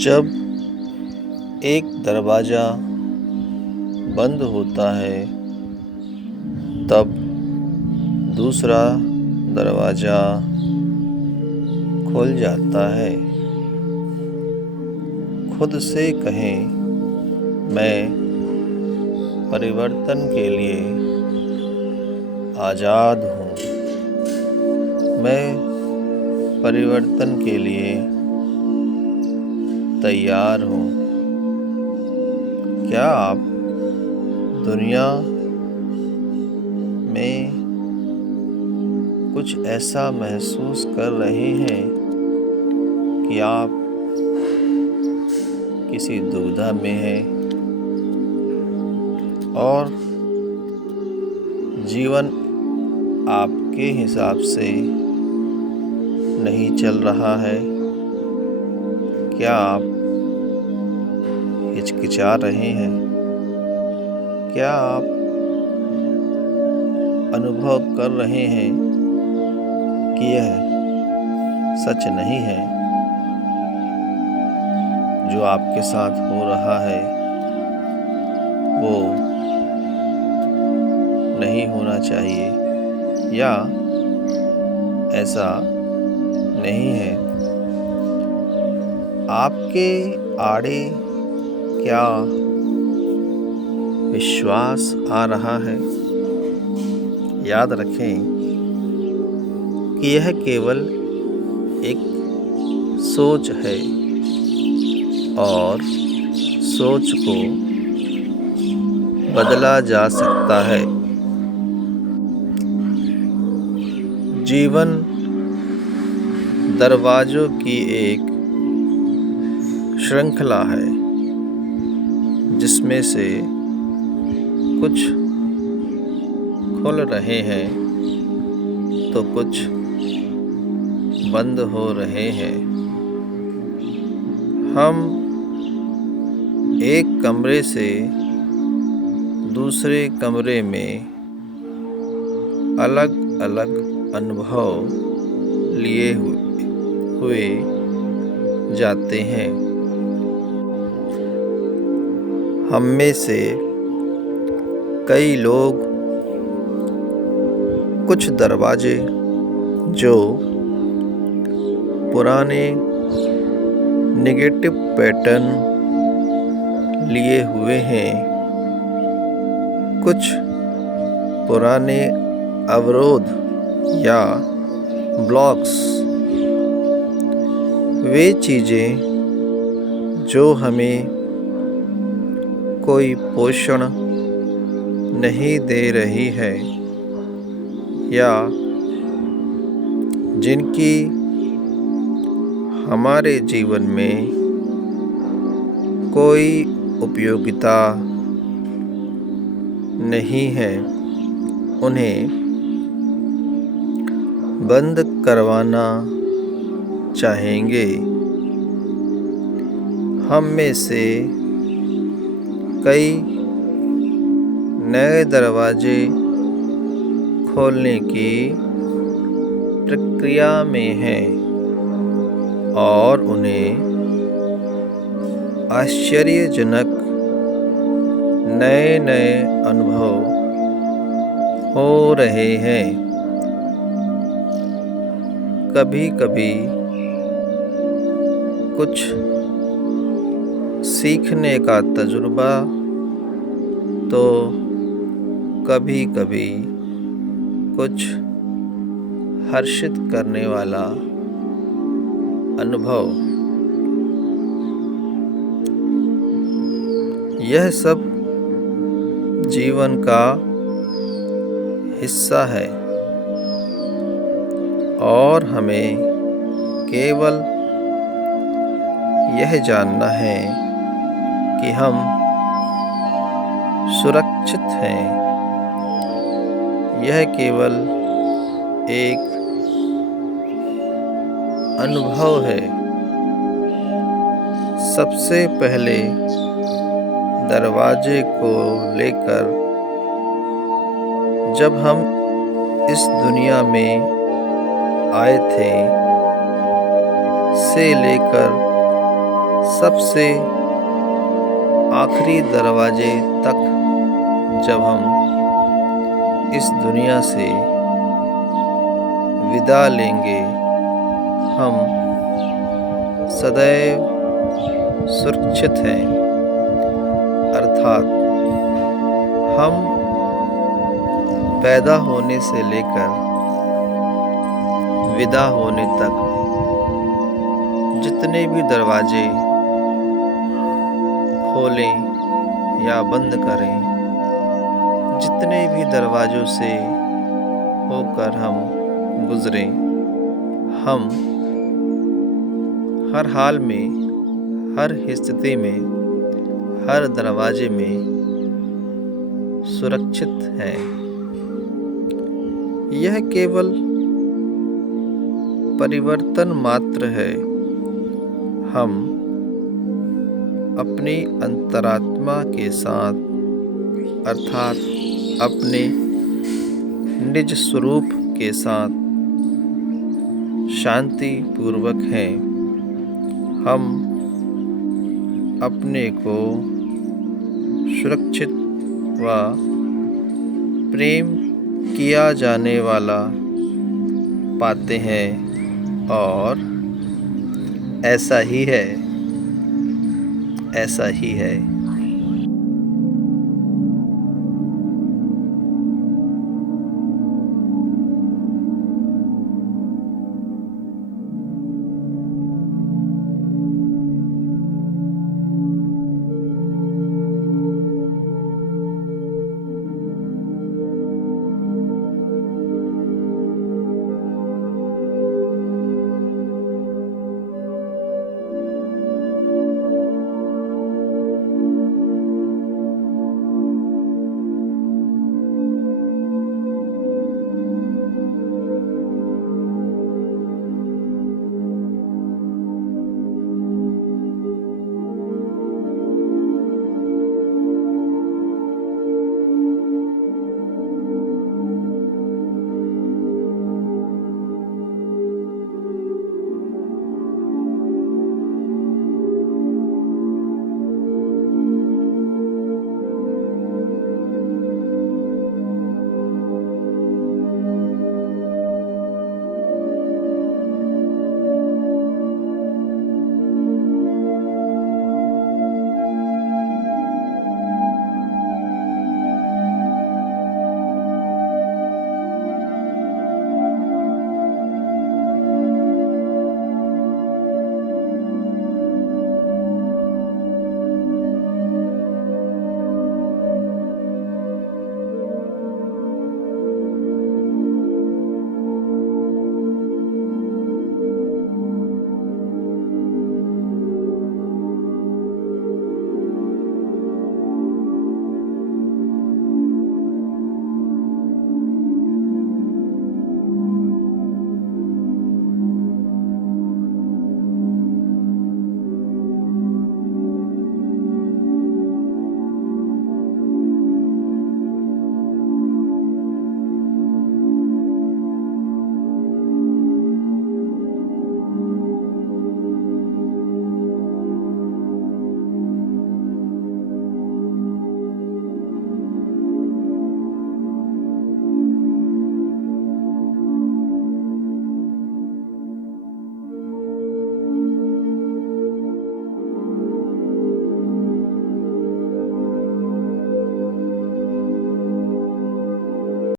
जब एक दरवाज़ा बंद होता है तब दूसरा दरवाज़ा खुल जाता है। खुद से कहें, मैं परिवर्तन के लिए आज़ाद हूँ। मैं परिवर्तन के लिए तैयार हूँ। क्या आप दुनिया में कुछ ऐसा महसूस कर रहे हैं कि आप किसी दुविधा में हैं और जीवन आपके हिसाब से नहीं चल रहा है? क्या आप हिचकिचा रहे हैं? क्या आप अनुभव कर रहे हैं कि यह सच नहीं है जो आपके साथ हो रहा है वो नहीं होना चाहिए या ऐसा नहीं है? आपके आड़े क्या विश्वास आ रहा है? याद रखें कि यह केवल एक सोच है और सोच को बदला जा सकता है। जीवन दरवाज़ों की एक श्रृंखला है जिसमें से कुछ खुल रहे हैं तो कुछ बंद हो रहे हैं। हम एक कमरे से दूसरे कमरे में अलग अलग अनुभव लिए हुए जाते हैं। हम में से कई लोग कुछ दरवाजे जो पुराने नेगेटिव पैटर्न लिए हुए हैं, कुछ पुराने अवरोध या ब्लॉक्स, वे चीज़ें जो हमें कोई पोषण नहीं दे रही है या जिनकी हमारे जीवन में कोई उपयोगिता नहीं है, उन्हें बंद करवाना चाहेंगे। हम में से कई नए दरवाजे खोलने की प्रक्रिया में हैं और उन्हें आश्चर्यजनक नए अनुभव हो रहे हैं। कभी-कभी कुछ सीखने का तजुर्बा तो कभी-कभी कुछ हर्षित करने वाला अनुभव, यह सब जीवन का हिस्सा है और हमें केवल यह जानना है कि हम सुरक्षित हैं। यह केवल एक अनुभव है। सबसे पहले दरवाजे को लेकर जब हम इस दुनिया में आए थे से लेकर सबसे आखिरी दरवाजे तक जब हम इस दुनिया से विदा लेंगे, हम सदैव सुरक्षित हैं। अर्थात हम पैदा होने से लेकर विदा होने तक जितने भी दरवाजे खोलें या बंद करें, जितने भी दरवाज़ों से होकर हम गुज़रें, हम हर हाल में, हर स्थिति में, हर दरवाजे में सुरक्षित हैं। यह केवल परिवर्तन मात्र है। हम अपनी अंतरात्मा के साथ, अर्थात अपने निज स्वरूप के साथ शांति पूर्वक हैं। हम अपने को सुरक्षित व प्रेम किया जाने वाला पाते हैं और ऐसा ही है, ऐसा ही है।